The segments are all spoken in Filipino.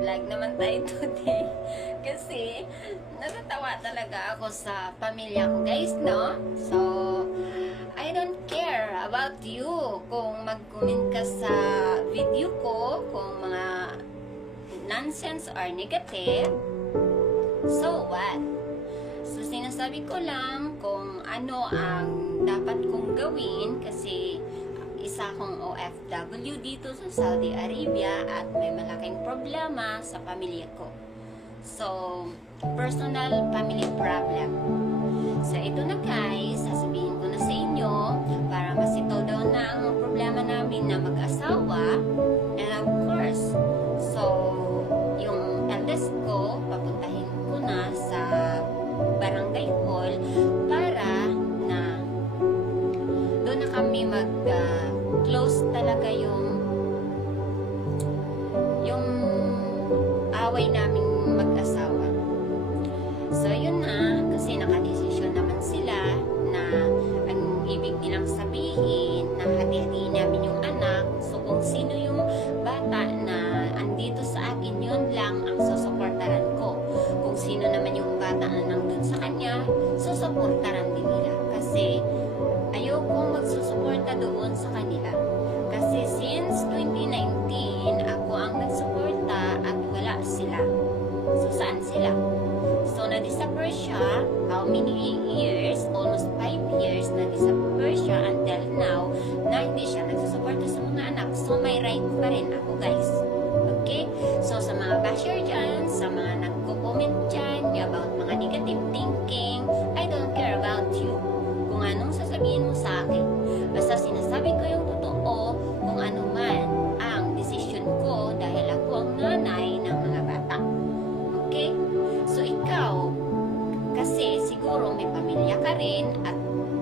mag-vlog naman tayo today. Kasi, natatawa talaga ako sa pamilya ko, guys, no? So, I don't care about you. Kung mag-comment ka sa video ko, kung mga nonsense or negative, so what? So, sinasabi ko lang kung ano ang dapat kong gawin kasi isa akong OFW dito sa Saudi Arabia at may malaking problema sa pamilya ko. So, personal family problem. So, ito na guys, sasabihin ko na sa inyo para masitaw daw na ang problema namin na mag-asawa. And of course, so, yung eldest ko, papuntahin ko na sa barangay hall para na doon na kami close talaga yung away naming mag-asawa. So yun na, kasi nakadesisyon naman sila na ang ibig nilang sabihin na hati-hatiin namin yung anak. So kung sino yung bata na andito sa akin, yun lang ang susuportaran ko. Kung sino naman yung bata na nandun sa kanya, susuportaran din nila. Kasi ayoko magsusuporta doon sa kanila. Kasi since 2019, ako ang nagsuporta at wala sila. So, saan sila? So, na-disappear siya. How many years? Almost 5 years na-disappear siya until now na hindi siya nagsusuporta sa mga anak. So, may right pa rin ako, guys. Okay? So, sa mga basher dyan, sa mga nagko-comment dyan about mga negative thinking, I don't care about you. Kung anong sasabihin mo sa akin. Basta sinasabi ko yung totoo kung ano man ang desisyon ko dahil ako ang nanay ng mga bata. Okay? So ikaw, kasi siguro may pamilya ka rin at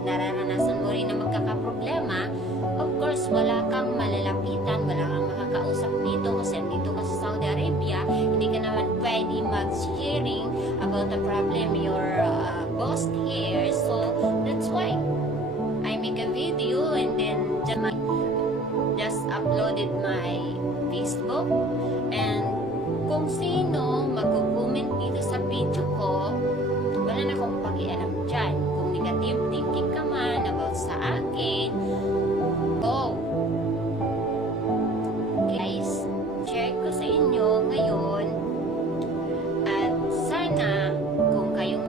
nararanasan mo rin na magkakaproblema, of course wala kang malalapitan, wala kang makakausap dito kasi dito ka sa Saudi Arabia, hindi ka naman pwede mag-sharing about the problem your boss here. So that's why I make a video and then just uploaded my Facebook. And kung sino mag-comment dito